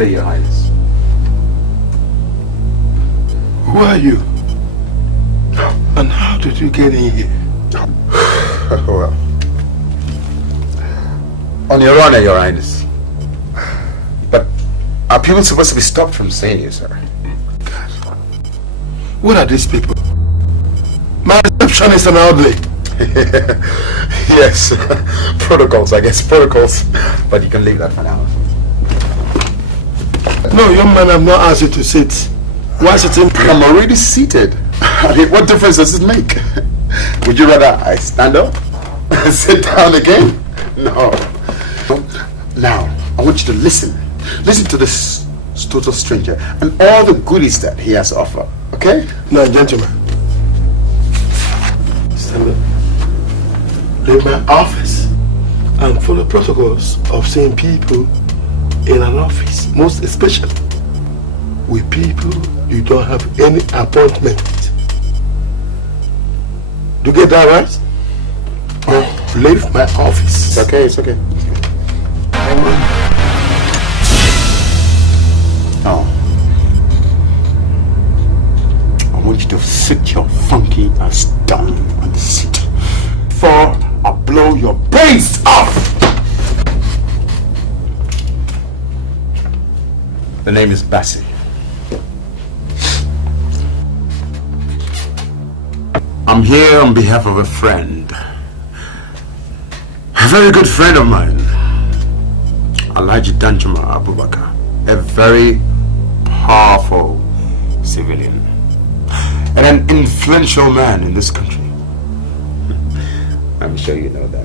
day, Your Highness. Who are you? And how did you get in here? Well, on your honor, Your Highness. But are people supposed to be stopped from saying you, sir? God. What are these people? My reception is an ugly. Yes, protocols, I guess, protocols. But you can leave that for now. No, young man, I've not asked you to sit. Why sitting? I'm already seated. I mean, what difference does it make? Would you rather I stand up? Sit down again? No. Now, I want you to listen. Listen to this total stranger and all the goodies that he has to offer. Okay? Now, gentlemen. Stand up. Leave my office and follow protocols of seeing people in an office, most especially with people you don't have any appointment with. Do you get that right? Now, leave my office. It's okay, it's okay. Now, I want you to sit your funky ass down on the seat before I blow your brains off! The name is Bassi. I'm here on behalf of a friend. A very good friend of mine. Alhaji Danjuma Abubakar. A very powerful civilian. And an influential man in this country. I'm sure you know that.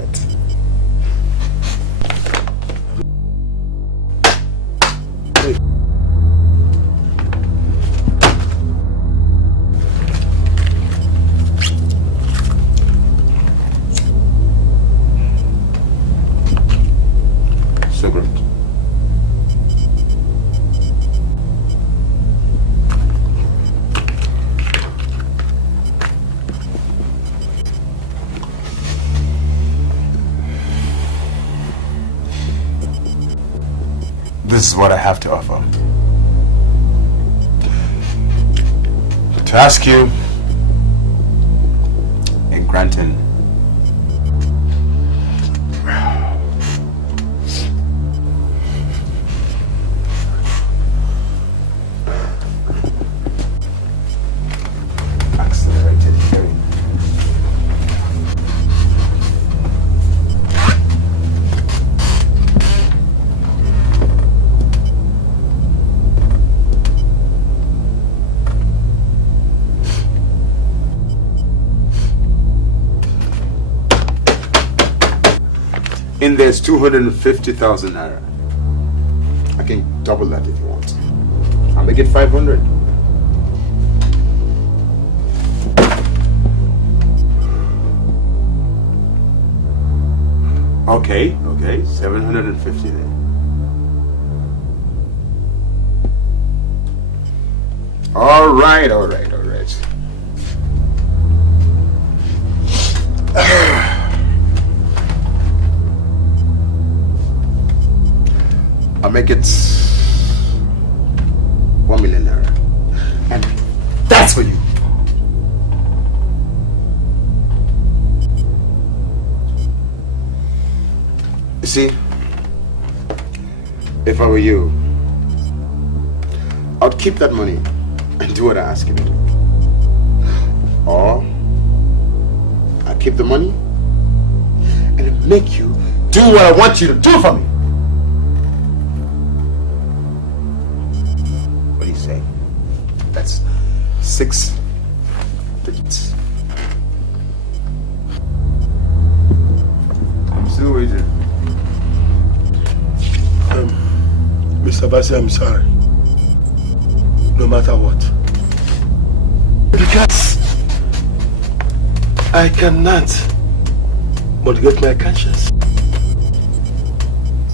So great. This is what I have to offer. To ask you in granting accelerated hearing. In there's 250,000 naira. I can double that if you want. I'll make it 500. Okay, 750 then. All right. I'll make it 1 million naira. And that's for you. You see, if I were you, I'd keep that money and do what I ask you to do. Or I'd keep the money and make you do what I want you to do for me. What do you say? That's 6 digits. I'm still waiting. Mr. Bassi, I'm sorry. No matter what. Because I cannot motivate my conscience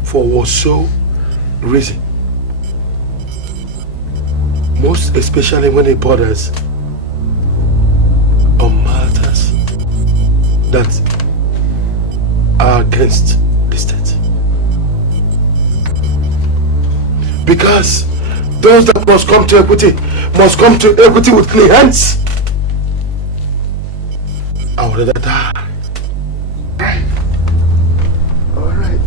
for whatso reason. Most especially when it borders on matters that are against the state. Because those that must come to equity must come to equity with clean hands. I would rather die. All right.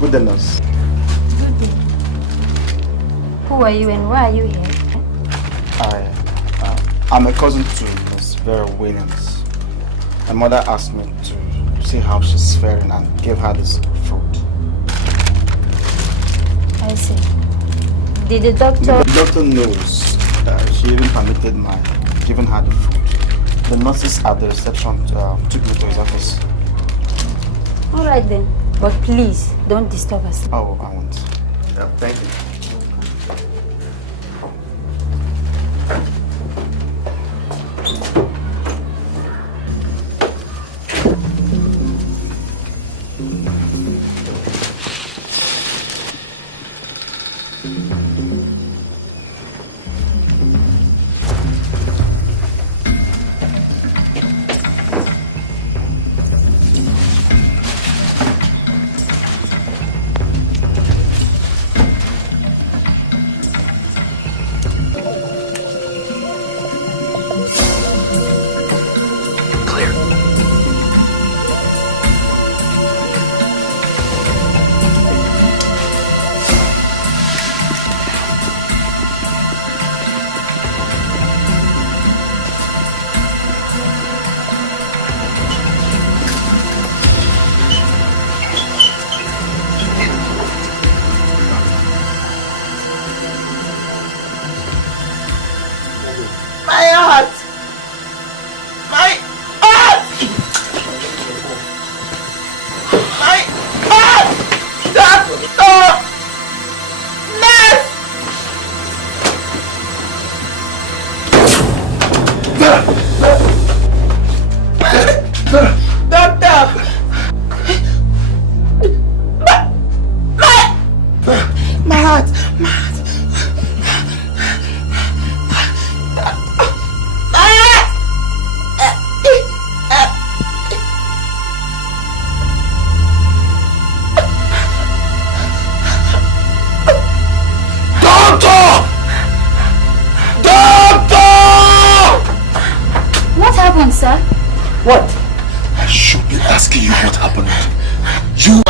Good day, nurse. Good day. Who are you and why are you here? I'm a cousin to Miss Vera Williams. My mother asked me to see how she's faring and give her this food. I see. Did the doctor... The doctor knows. She even permitted my giving her the food. The nurses at the reception took me to his office. All right then. But please, don't disturb us. Oh, I won't. Yeah, thank you.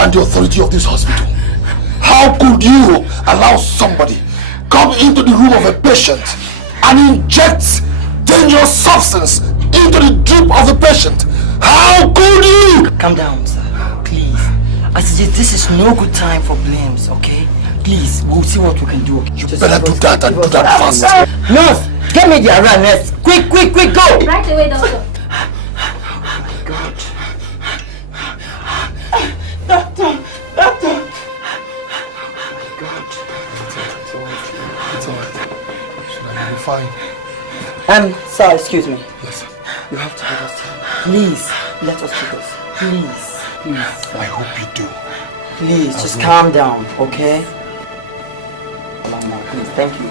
The authority of this hospital. How could you allow somebody come into the room of a patient and inject dangerous substance into the drip of the patient? How could you? Calm down, sir. Please. I suggest this is no good time for blames, okay? Please, we'll see what we can do. You better do that and do that fast. Nurse, get me the around, nurse. Quick, quick, quick, go! Right away, doctor. Fine. Sir, excuse me. Yes. You have to give us time. Please, let us do this. Please, please. I hope you do. Please, just calm down, okay? Please, thank you.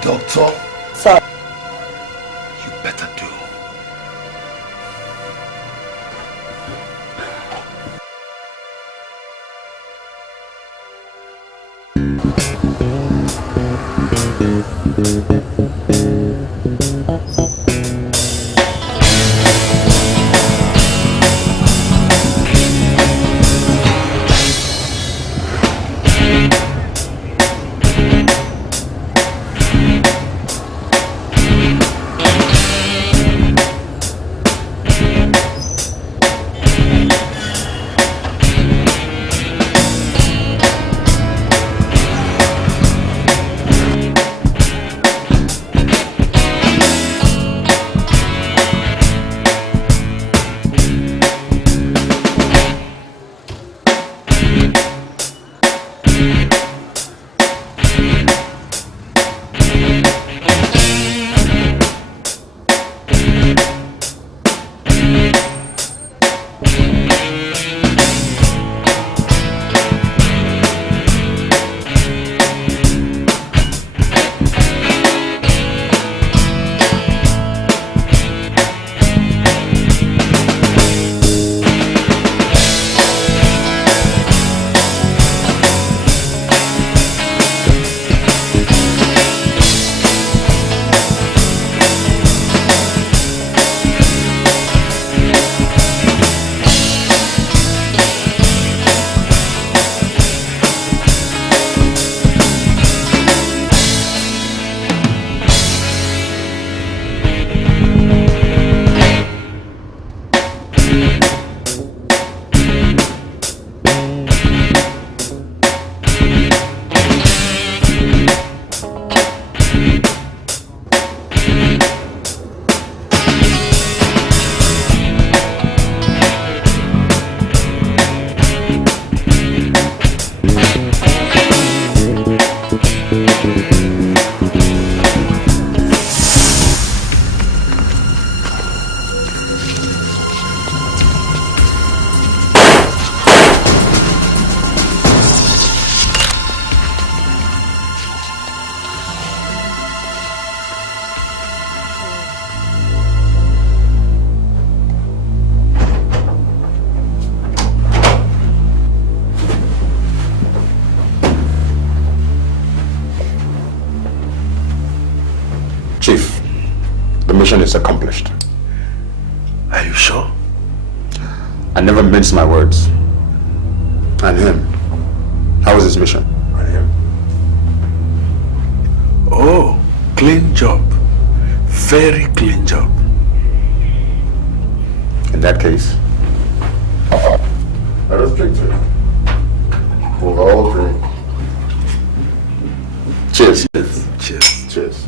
Doctor? Sir. You better do. Chief, the mission is accomplished. Are you sure? I never mince my words. And him, how was his mission? And him? Oh, clean job. Very clean job. In that case, let us drink to it. We'll all drink. Cheers. Cheers. Cheers.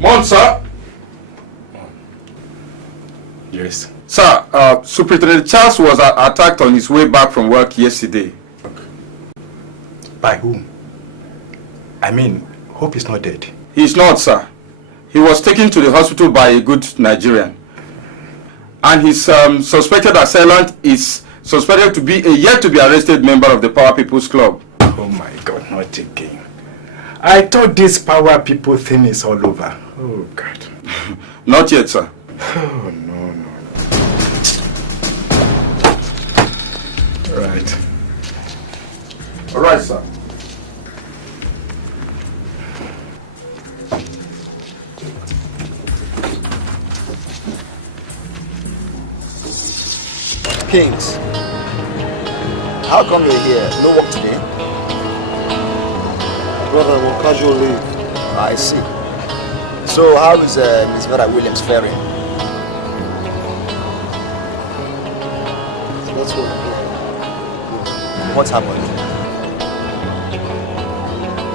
Morning, sir. Yes. Sir, Superintendent Charles was attacked on his way back from work yesterday. By whom? I mean, hope he's not dead. He's not, sir. He was taken to the hospital by a good Nigerian. And his suspected assailant is suspected to be a yet-to-be-arrested member of the Power People's Club. Oh my God, not again. I thought this Power People thing is all over. Oh God. Not yet, sir. Oh no. Right. All right, sir. Kings, how come you're here? No work today? Brother, I'm on casual leave. I see. So how is Miss Vera Williams faring? That's what I'm doing. What happened?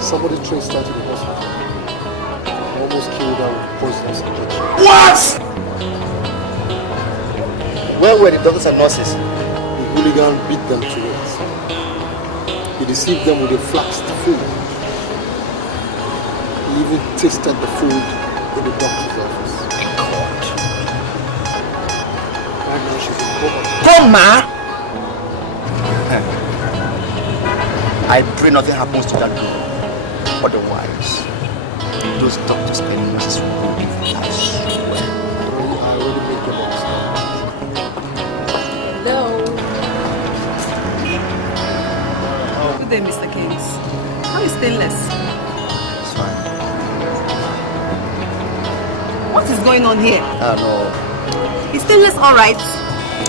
Somebody traced her to the hospital. Almost killed her with poisonous injection. What? Where were the doctors and nurses? The hooligan beat them to it. He deceived them with a flaxed food. He even tasted the food in the doctor's office. God. Right now she's in coma. Coma? I pray nothing happens to that girl. Otherwise, those doctors and nurses will be for us. I already made them upset. Hello. Good day, Mr. Kings. How is Stainless? It's fine. What is going on here? No. Is Stainless alright?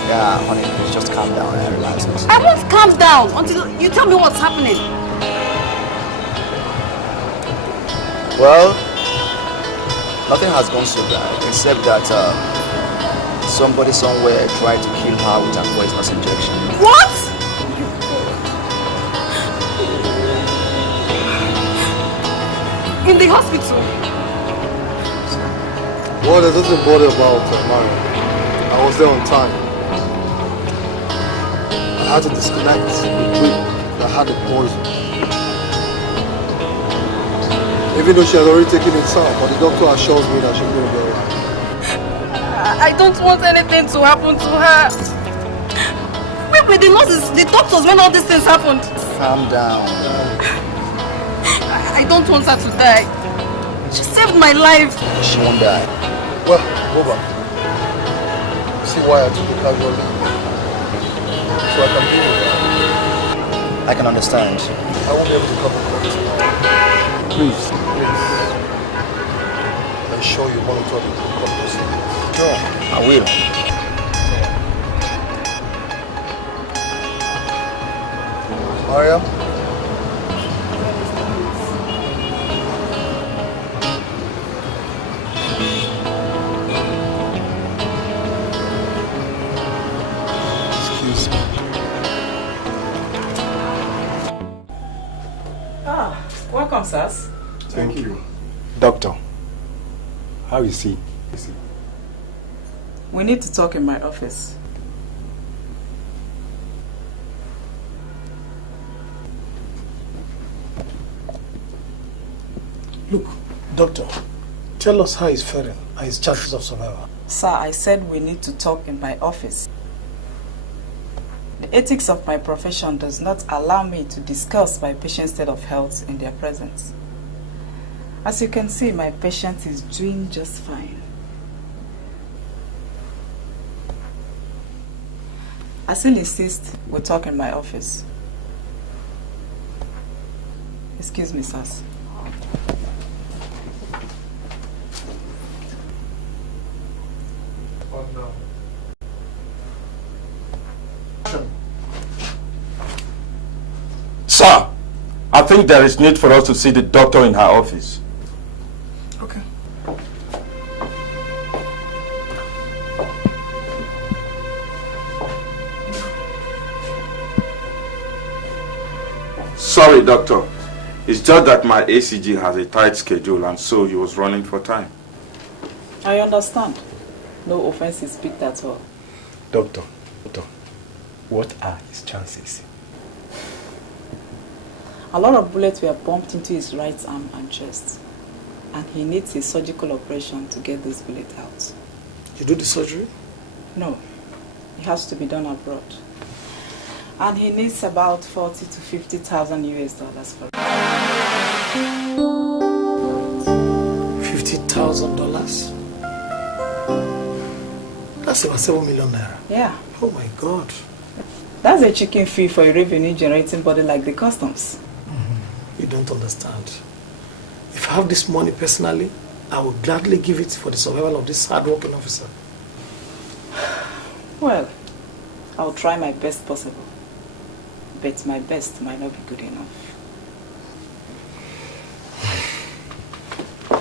Yeah, honey, just calm down and relax. I won't calm down until you tell me what's happening. Well, nothing has gone so bad, except that somebody somewhere tried to kill her with a poisonous injection. What? In the hospital? Well, there's nothing to bother about, Mario. I was there on time. I had to disconnect the drip that had the poison. Even though she has already taken it some, but the doctor assures me that she's going to be alright. I don't want anything to happen to her. Where were the nurses, the doctors when all these things happened? Calm down. I don't want her to die. She saved my life. She won't die. Well, Boba, see why I took the casual leave? So I can be with her. I can understand. I won't be able to come and court tonight. Please. Ensure you monitor the court proceedings. Sure, I will. Mariam? Excuse me. Welcome, sirs. Thank you. Doctor, how is he? We need to talk in my office. Look, doctor, tell us how he's faring and his chances of survival. Sir, I said we need to talk in my office. The ethics of my profession does not allow me to discuss my patient's state of health in their presence. As you can see, my patient is doing just fine. still insist we talk in my office. Excuse me, sirs. Sir, I think there is need for us to see the doctor in her office. Okay. Sorry, doctor. It's just that my ACG has a tight schedule and so he was running for time. I understand. No offense is picked at all. Doctor, what are his chances? A lot of bullets were bumped into his right arm and chest. And he needs a surgical operation to get those bullets out. You do the surgery? No. It has to be done abroad. And he needs about 40 to 50,000 US dollars for it. $50,000? That's about 7 million naira. Yeah. Oh my God. That's a chicken fee for a revenue generating body like the customs. You don't understand. If I have this money personally, I will gladly give it for the survival of this hard-working officer. Well, I'll try my best possible. But my best might not be good enough.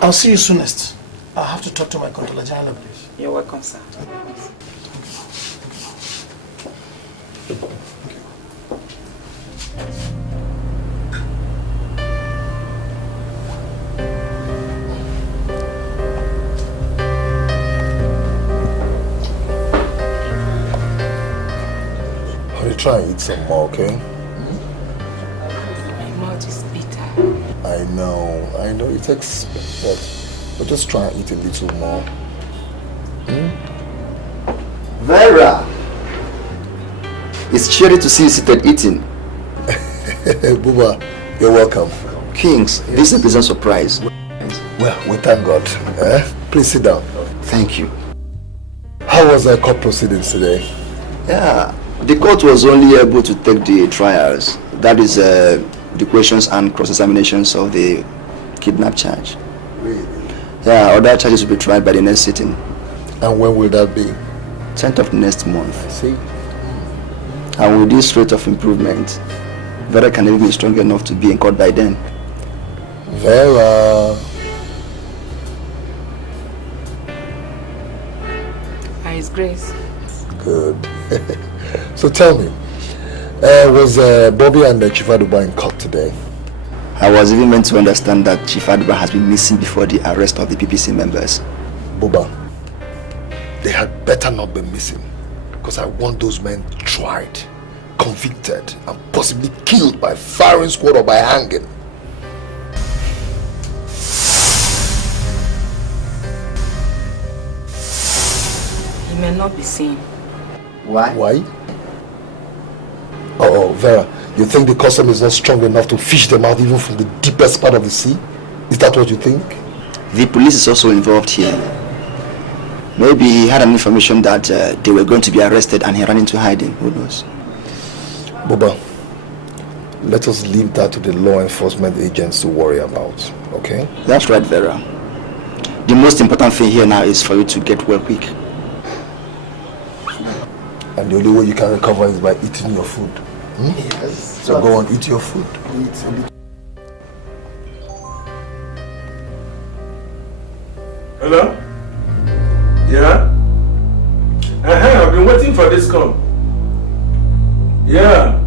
I'll see you soonest. I'll have to talk to my controller general, please. You're welcome, sir. Try and eat some more, okay? My mouth is bitter. I know it takes but just try and eat a little more. Vera! It's cheery to see you seated eating. Buba, you're welcome. Kings, yes. This is a pleasant surprise. Well, we thank God. Please sit down. Thank you. How was the court proceedings today? Yeah. The court was only able to take the trials, that is the questions and cross-examinations of the kidnap charge. Really? Yeah, other charges will be tried by the next sitting. And when will that be? 10th of next month. See? And with this rate of improvement, Vera can even be strong enough to be in court by then. Vera! By His grace. Good. So tell me, was Bobby and Chief Aduba in court today? I was even meant to understand that Chief Aduba has been missing before the arrest of the PPC members. Buba, they had better not be missing, because I want those men tried, convicted, and possibly killed by firing squad or by hanging. He may not be seen. Why? Why? Oh, Vera, you think the custom is not strong enough to fish them out even from the deepest part of the sea? Is that what you think? The police is also involved here. Maybe he had an information that they were going to be arrested and he ran into hiding. Who knows? Buba, let us leave that to the law enforcement agents to worry about, okay? That's right, Vera. The most important thing here now is for you to get well quick. And the only way you can recover is by eating your food. Yes. So go on, eat your food. Eat a little. Hello? Yeah? I've been waiting for this call. Yeah.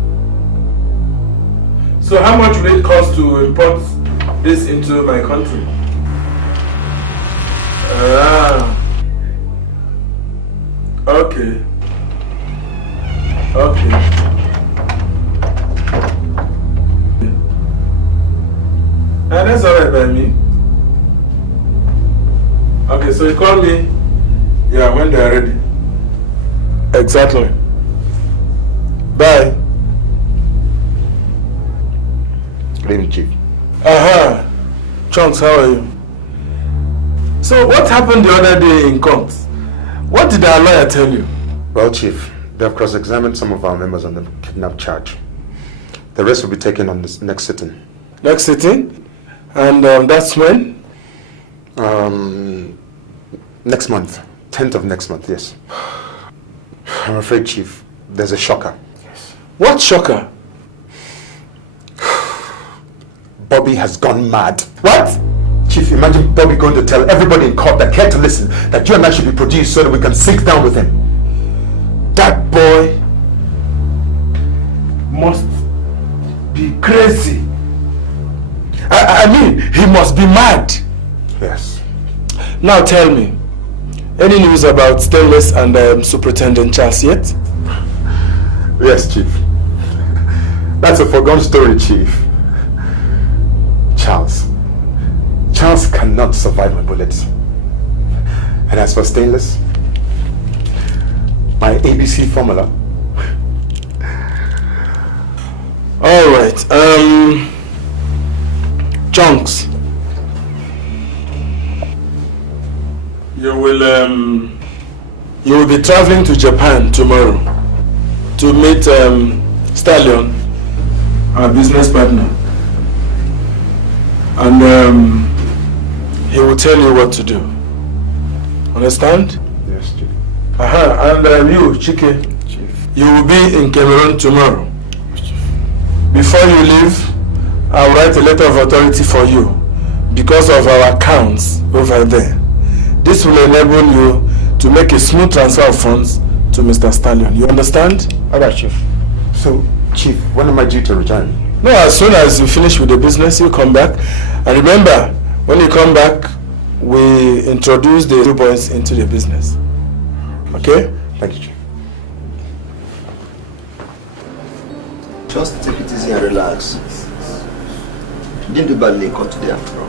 So how much will it cost to import this into my country? Okay. Okay. That's alright by me. Okay, so you call me, yeah, when they're ready. Exactly. Bye. Good evening, Chief. Chunks, how are you? So what happened the other day in court? What did our lawyer tell you? Well, Chief, They have cross-examined some of our members on the kidnap charge. The rest will be taken on this next sitting. Next sitting? And that's when? Next month. 10th of next month, yes. I'm afraid, Chief, there's a shocker. Yes. What shocker? Bobby has gone mad. What? Chief, imagine Bobby going to tell everybody in court that cared to listen that you and I should be produced so that we can sink down with him. That boy must be crazy. I mean, he must be mad. Yes. Now tell me, any news about Stainless and Superintendent Charles yet? Yes, Chief. That's a foregone story, Chief. Charles cannot survive my bullets. And as for Stainless, my ABC formula. All right. Chunks. You will be traveling to Japan tomorrow to meet Stallion, our business partner, and he will tell you what to do. Understand? Yes, Chief. And you, Chike, Chief, you will be in Cameroon tomorrow. Before you leave, I'll write a letter of authority for you because of our accounts over there. This will enable you to make a smooth transfer of funds to Mr. Stallion. You understand? Alright, Chief. So, Chief, when am I due to return? No, as soon as you finish with the business, you come back. And remember, when you come back, we introduce the two boys into the business. Okay? Thank you, Chief. Just take it easy and relax. You didn't do badly in court today after all.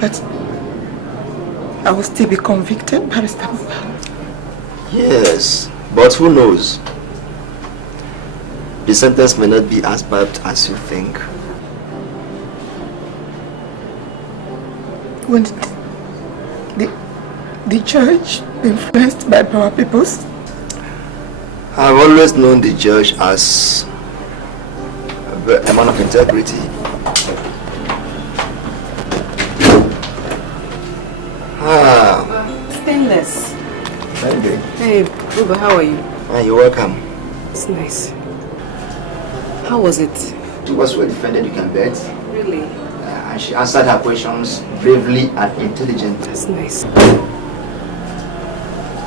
But I will still be convicted, Barrister Buba. Yes, but who knows? The sentence may not be as bad as you think. When the judge influenced by power peoples? I've always known the judge as a man of integrity. Stainless. Hey, Hey, Buba, how are you? you're welcome. It's nice. How was it? She was well defended, you can bet. Really? And she answered her questions bravely and intelligently. That's nice.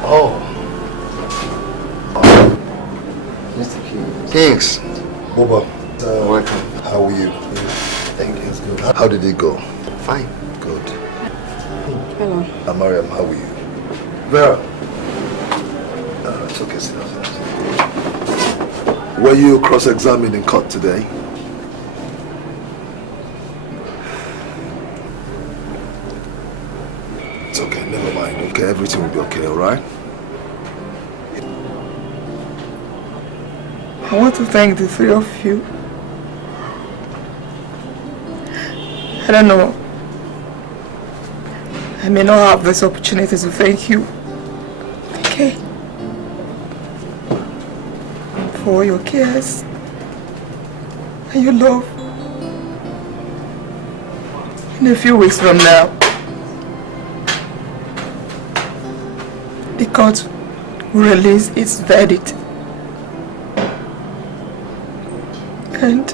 Oh. Thanks. Boba, welcome. How are you? Thank you. That's good. How did it go? Fine. Good. Hello. Mariam, how are you? Well, it's okay, sit down. Were you cross-examined in court today? It's okay, never mind. Okay, everything will be okay, alright? I want to thank the three of you. I don't know. I may not have this opportunity to thank you. Okay? For your cares and your love. In a few weeks from now, the court will release its verdict. And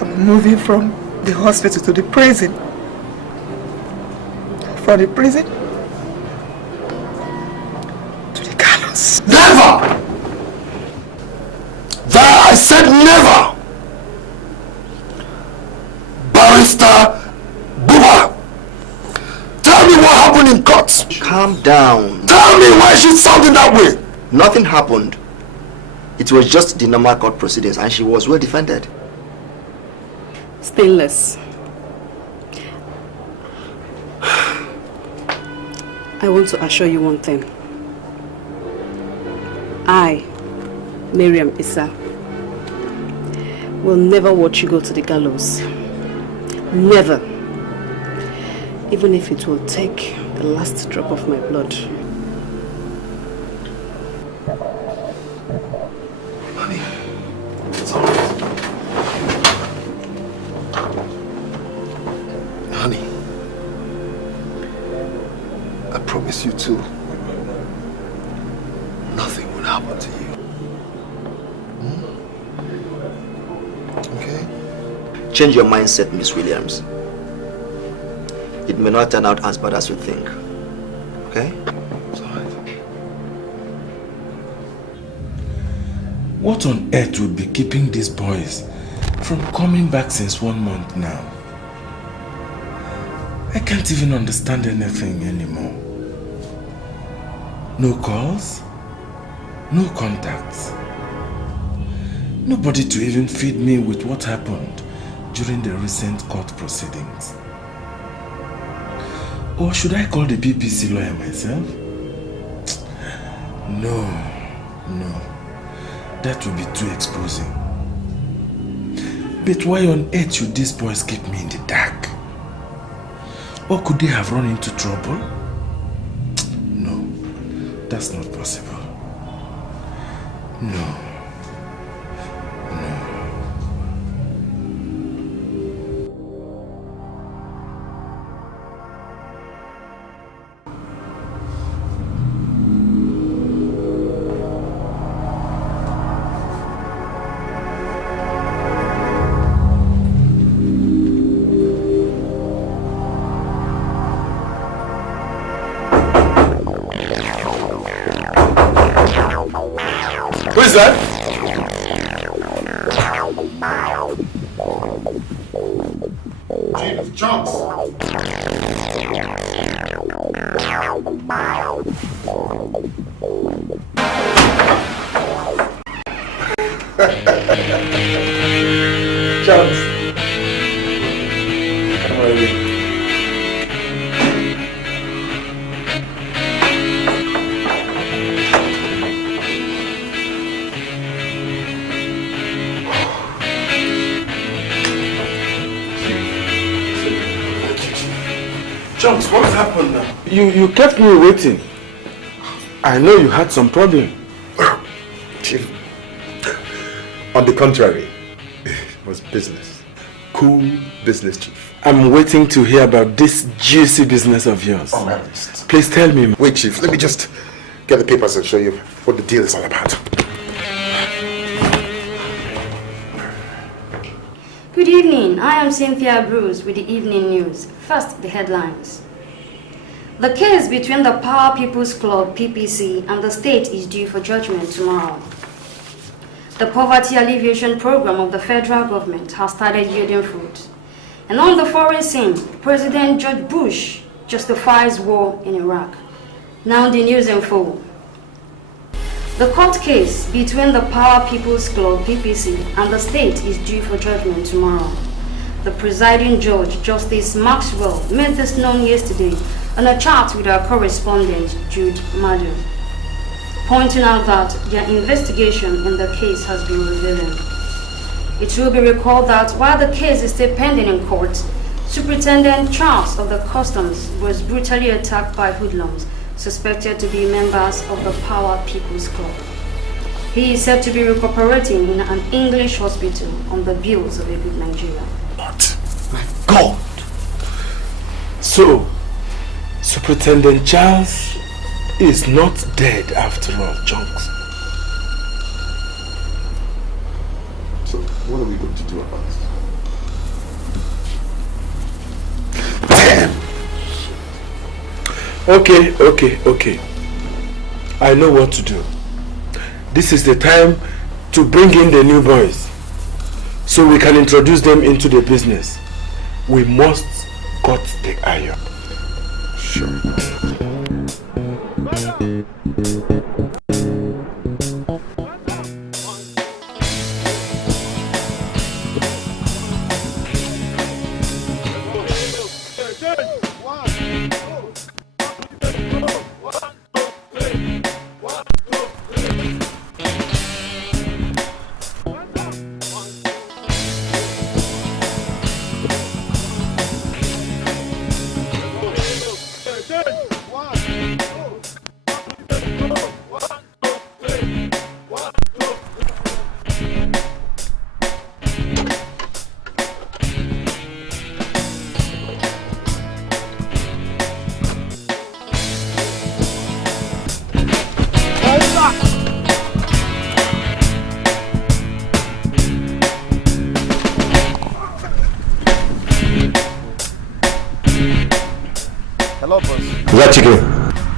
I'm moving from the hospital to the prison. From the prison to the gallows. Never! That I said never! Barrister Buba! Tell me what happened in court! Calm down. Tell me why she's sounding that way! Nothing happened. It was just the normal court proceedings and she was well defended. Stainless. I want to assure you one thing. I, Miriam Issa, will never watch you go to the gallows. Never. Even if it will take the last drop of my blood. Honey, it's all right. Honey, I promise you too, nothing will happen to you. Okay? Change your mindset, Miss Williams. It may not turn out as bad as you think. Okay? It's all right. What on earth would be keeping these boys from coming back since 1 month now? I can't even understand anything anymore. No calls, no contacts. Nobody to even feed me with what happened during the recent court proceedings. Or should I call the PPC lawyer myself? No. That would be too exposing. But why on earth should these boys keep me in the dark? Or could they have run into trouble? No, that's not possible. No. Who is that? Chief Chunks. Chance. How are you? Chunks, what happened now? You kept me waiting. I know you had some problem. Chief, on the contrary, it was business. Cool business, Chief. I'm waiting to hear about this juicy business of yours. On my list. Please tell me. Wait, Chief, let me just get the papers and show you what the deal is all about. Good evening. I am Cynthia Bruce with the Evening News. First, the headlines. The case between the Power People's Club, PPC, and the state is due for judgment tomorrow. The poverty alleviation program of the federal government has started yielding fruit. And on the foreign scene, President George Bush justifies war in Iraq. Now the news in full. The court case between the Power People's Club, PPC, and the state is due for judgment tomorrow. The presiding judge, Justice Maxwell, made this known yesterday on a chat with our correspondent, Jude Madden, pointing out that their investigation in the case has been revealing. It will be recalled that while the case is still pending in court, Superintendent Charles of the Customs was brutally attacked by hoodlums suspected to be members of the Power People's Club. He is said to be recuperating in an English hospital on the bills of a good Nigeria. What? My God! So, Superintendent Charles is not dead after all, Chunks. So, what are we going to do about this? Damn! Okay. I know what to do. This is the time to bring in the new boys so we can introduce them into the business. We must cut the iron. Sure.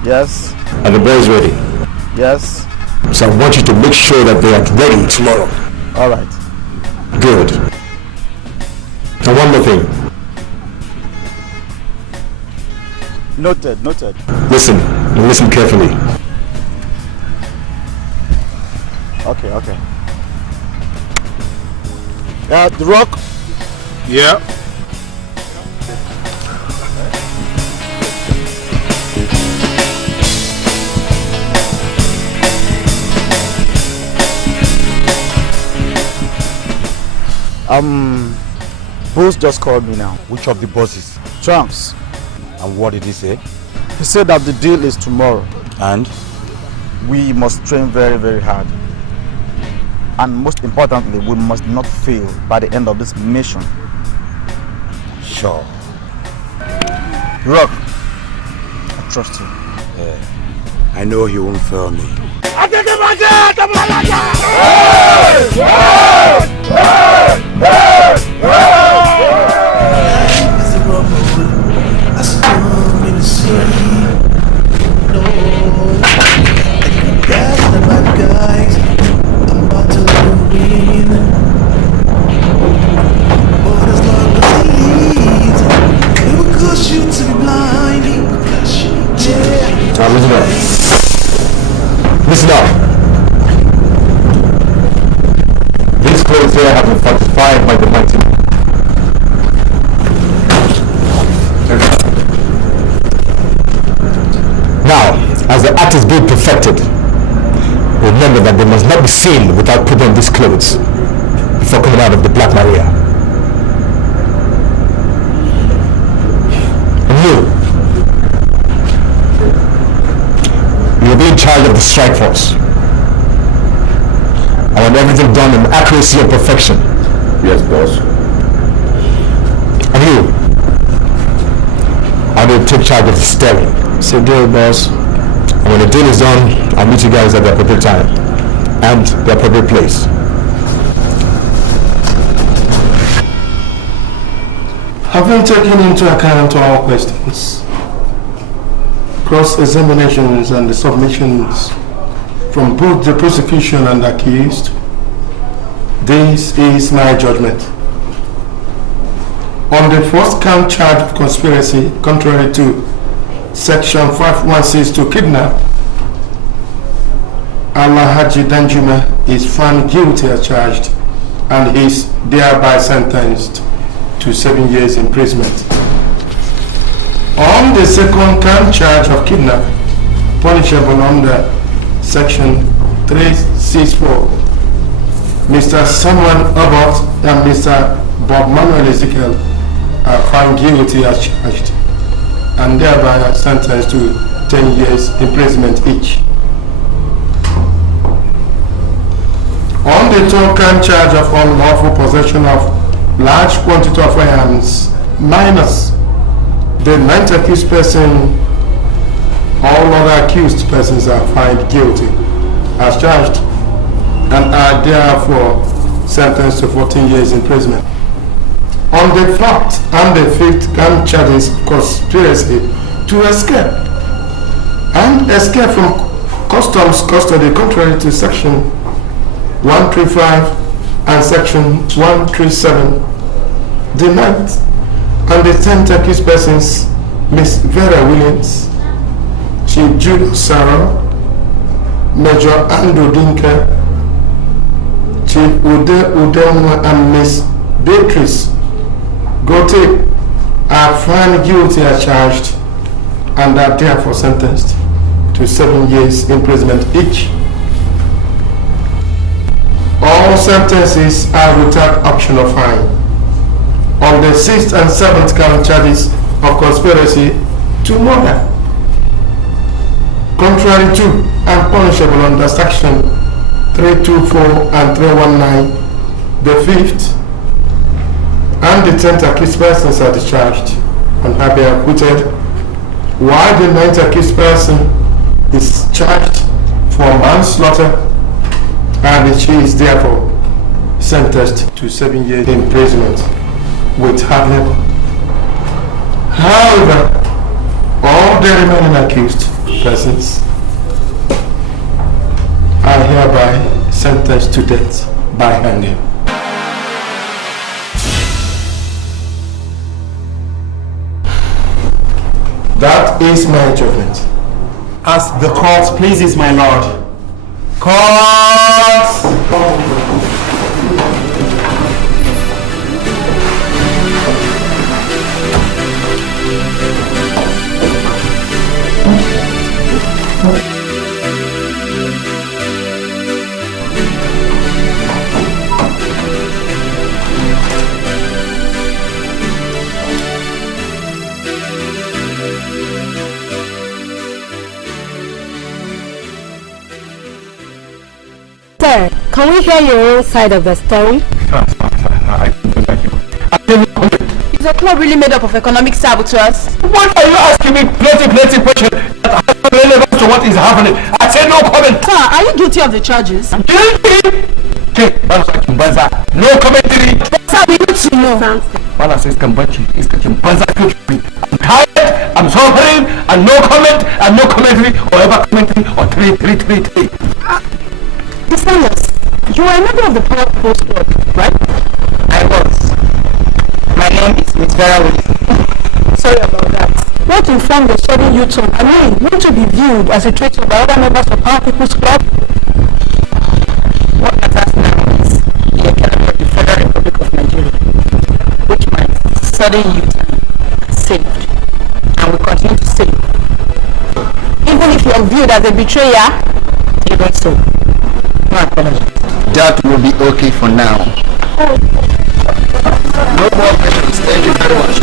Yes. Are the boys ready? Yes. So I want you to make sure that they are ready tomorrow. All right. Good. And one more thing. Noted, noted. Listen, and listen carefully. Okay, okay. The Rock? Yeah. Bruce just called me now. Which of the bosses? Trunks. And what did he say? He said that the deal is tomorrow. And? We must train very, very hard. And most importantly, we must not fail by the end of this mission. Sure. Rock, I trust you. Yeah. I know he won't fail me. Now listen up. Listen up. These clothes here have been fortified by the mighty. Now, as the art is being perfected, remember that they must not be seen without putting on these clothes before coming out of the Black Maria. And you will be in charge of the strike force. I want everything done in accuracy and perfection. Yes, boss. And you, I will take charge of the steering. It's a deal, boss. And when the deal is done, I'll meet you guys at the appropriate time and the appropriate place. Having taken into account all questions, cross-examinations and the submissions from both the prosecution and the accused, this is my judgment. On the first count charge of conspiracy, contrary to Section 516 to kidnap, Alhaji Danjuma is found guilty as charged and is thereby sentenced to 7 years imprisonment. On the second count charge of kidnap, punishable under Section 364, Mr. Samuel Abbott and Mr. Bob Manuel Ezekiel are found guilty as charged and thereby are sentenced to 10 years imprisonment each. On the third count charge of unlawful possession of large quantity of firearms minus the ninth accused person, all other accused persons are found guilty as charged and are therefore sentenced to 14 years imprisonment. On the fourth and the fifth count charges conspiracy to escape and escape from customs custody contrary to Section 135 and Section 137. The ninth and the 10th accused persons, Miss Vera Williams, Chief Jude Sarah, Major Ando Dinka, Chief Ude Udemwa and Miss Beatrice Gote are found guilty as charged and are therefore sentenced to 7 years imprisonment each. All sentences are without option of fine. On the 6th and 7th count charges of conspiracy to murder, contrary to and punishable under Section 324 and 319, the 5th and the 10th accused persons are discharged and have been acquitted, while the 9th accused person is charged for manslaughter and she is therefore sentenced to 7 years imprisonment with hard labor. However, all the remaining accused persons, I hereby sentence to death by hanging. That is my judgment. As the court pleases, my lord. Court! Sir, can we hear your own side of the story? Is the club really made up of economic saboteurs? What are you asking me plenty questions that has no relevance to what is happening? I said no comment. Sir, are you guilty of the charges? Guilty? Okay, no commentary. Sir, we need to know. Bana says Kambachi is Kambanza. I'm tired, I'm suffering, and no comment, and no commentary, or ever commentary, or three. Mr. Nurse, you are a member of the Power Post Club, right? I was. My name is Miss Vera Wilson. Sorry about that. What informed the sudden U-turn? I mean, won't you be viewed as a threat to the other members of Power People's Club? What matters now is the economy of the Federal Republic of Nigeria, which my sudden U-turn saved, and will continue to save. Even if you are viewed as a betrayer? Even so. No apology. That will be okay for now. No more questions. Thank you very much.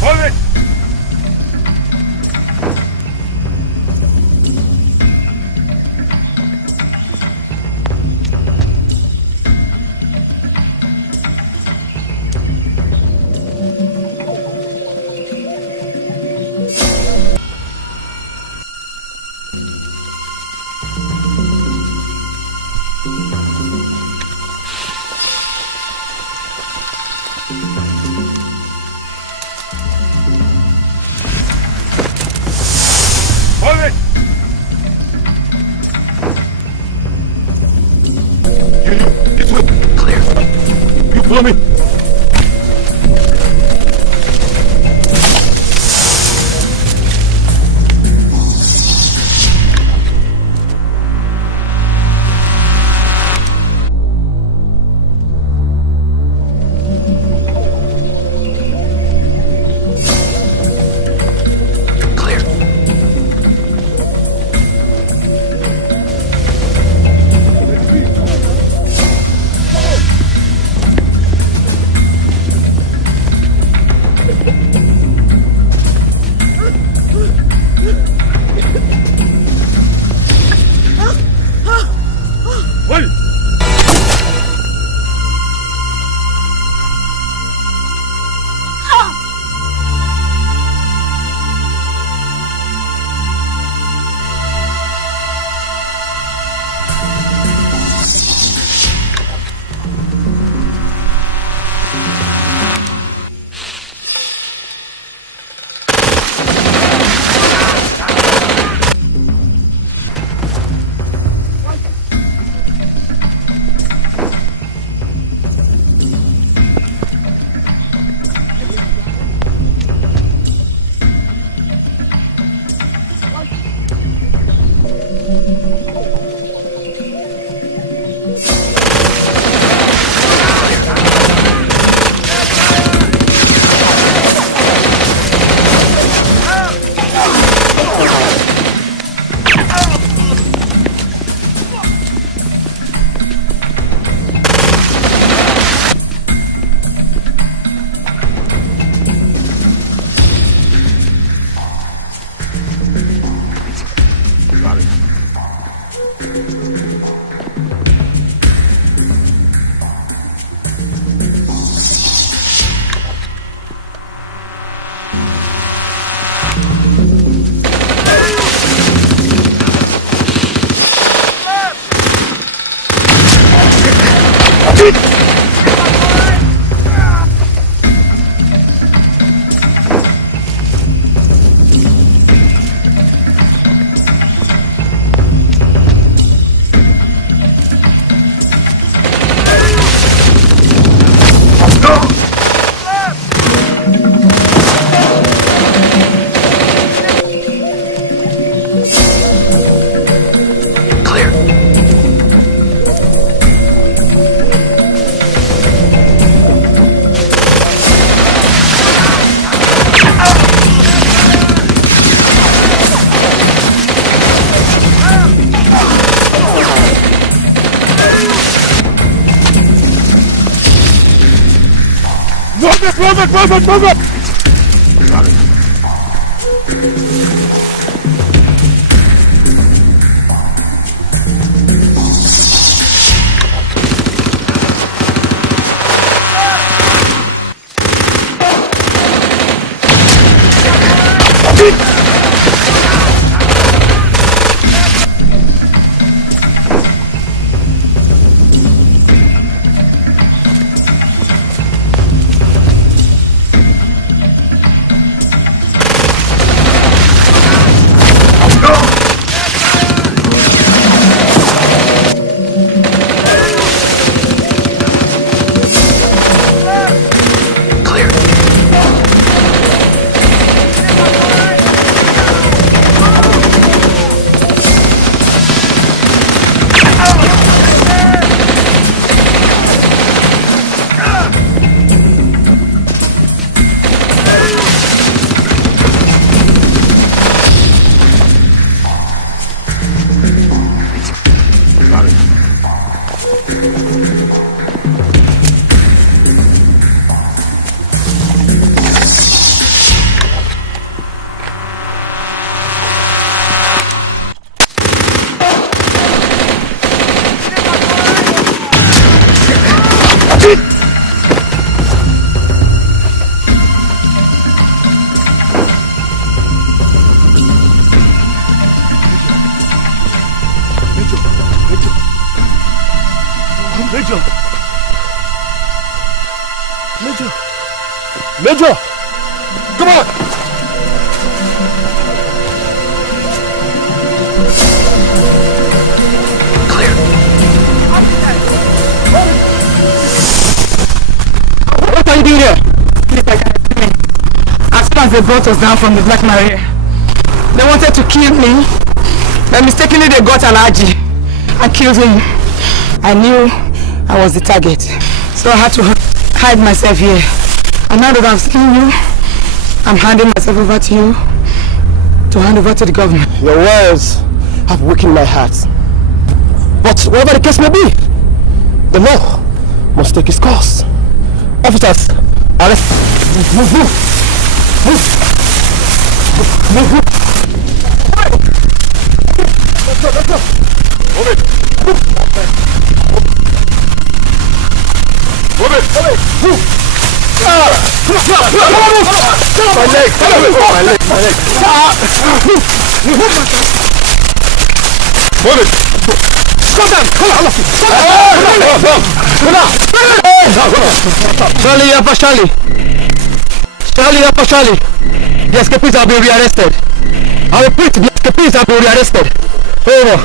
Hold it! Follow me! Move it! Major! Major! Major! Come on! Clear! What are you doing here? Please, I can explain. As soon as they brought us down from the Black Maria, they wanted to kill me. But mistakenly they got Alaji and killed him. I knew I was the target, so I had to hide myself here. And now that I've seen you, I'm handing myself over to you to hand over to the government. Your words have weakened my heart. But whatever the case may be, the law must take its course. Officers, arrest. Move, move. Move. Move, move. Let's go, let's go. Move it. Move. Move it. Move it. Move. My leg. My leg. My leg. Move it. Come down. Come on. Come on. Charlie, Upper Charlie. Charlie, Upper Charlie. The escapees have been rearrested. I repeat, the escapees have been rearrested. Over.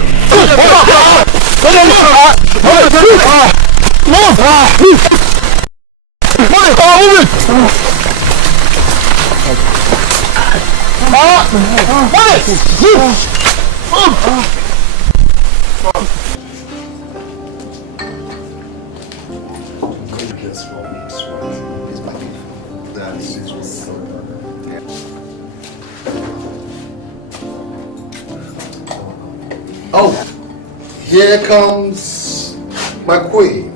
Oh, here comes my queen.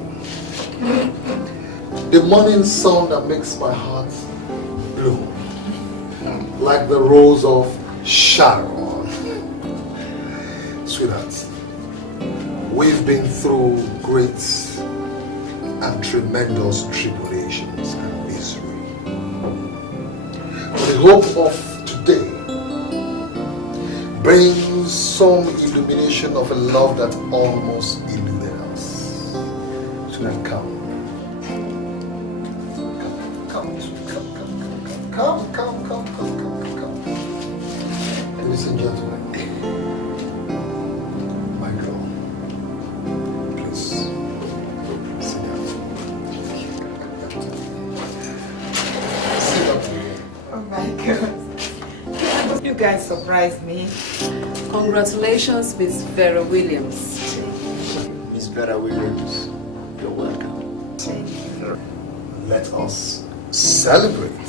The morning sun that makes my heart bloom like the rose of Sharon. Sweetheart, we've been through great and tremendous tribulations and misery. But the hope of today brings some illumination of a love that almost eluded us. Sweetheart, come. Come. Ladies and gentlemen, my girl, please sit down. Sit down. Oh my God. You guys surprised me. Congratulations, Miss Vera Williams. Miss Vera Williams, you're welcome. Let us celebrate.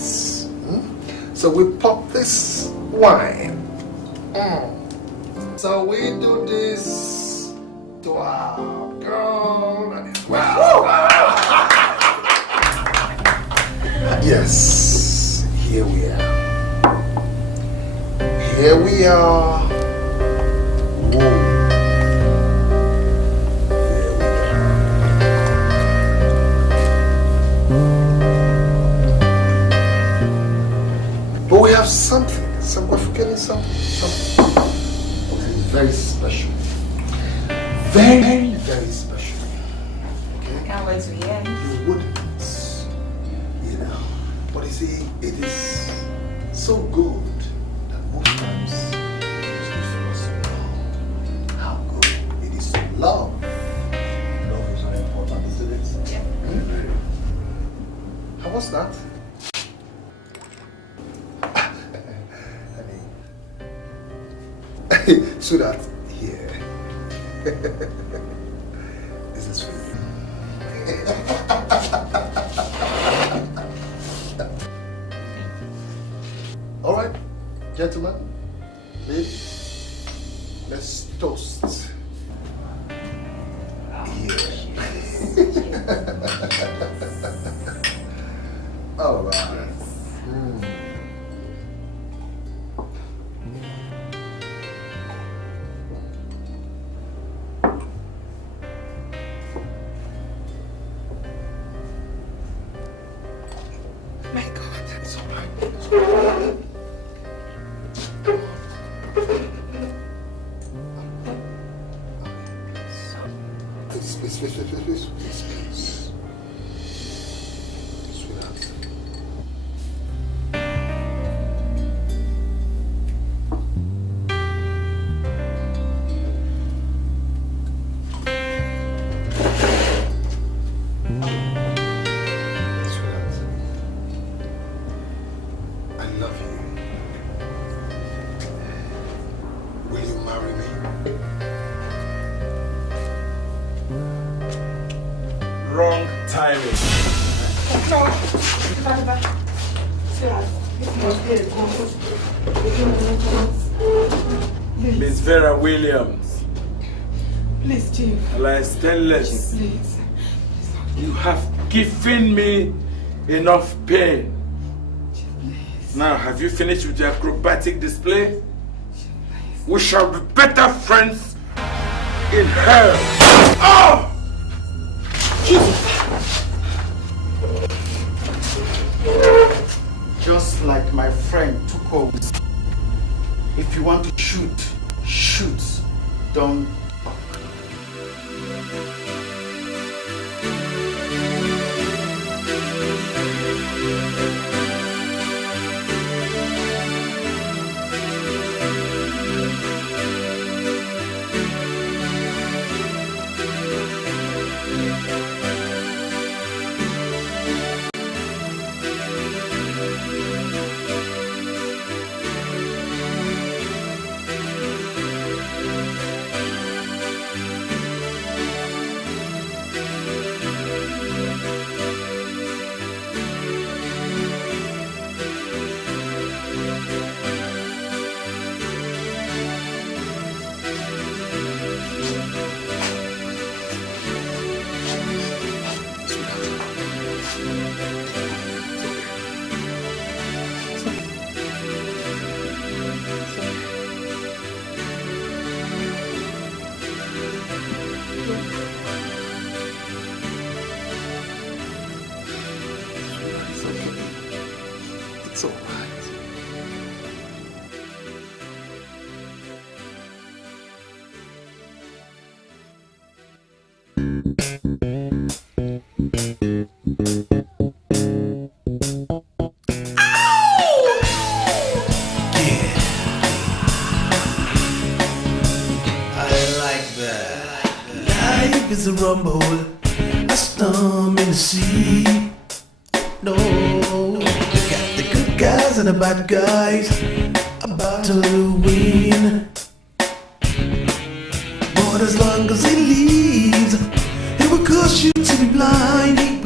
So we pop this wine. So we do this to our girl and his wife. Yes, here we are. Here we are. Whoa. But we have something. We're forgetting something. That is very special. Very, very special. Okay? Can't wait to hear. You wouldn't. You know. But you see, it is so good that most times it is good for us to know how good it is to love. Love is very important, isn't it? Yeah. How was that? Sweetheart, here. This is for you. All right, gentlemen, ladies, let's toast. Here. All right. My God, it's all right. Please, Please. Sweetheart. I love you. Will you marry me? Wrong timing. No. Miss Vera Williams. Please, Chief. Like stainless. Please. You have given me enough pain. Now, have you finished with your acrobatic display? We shall be better friends in hell. Oh! Just like my friend took over. If you want to shoot, shoot. Don't talk. It's all right. Life is a rumble, a storm in the sea. No, you got the good guys and the bad guys about to win. But as long as he leaves, it will cause you to be blind.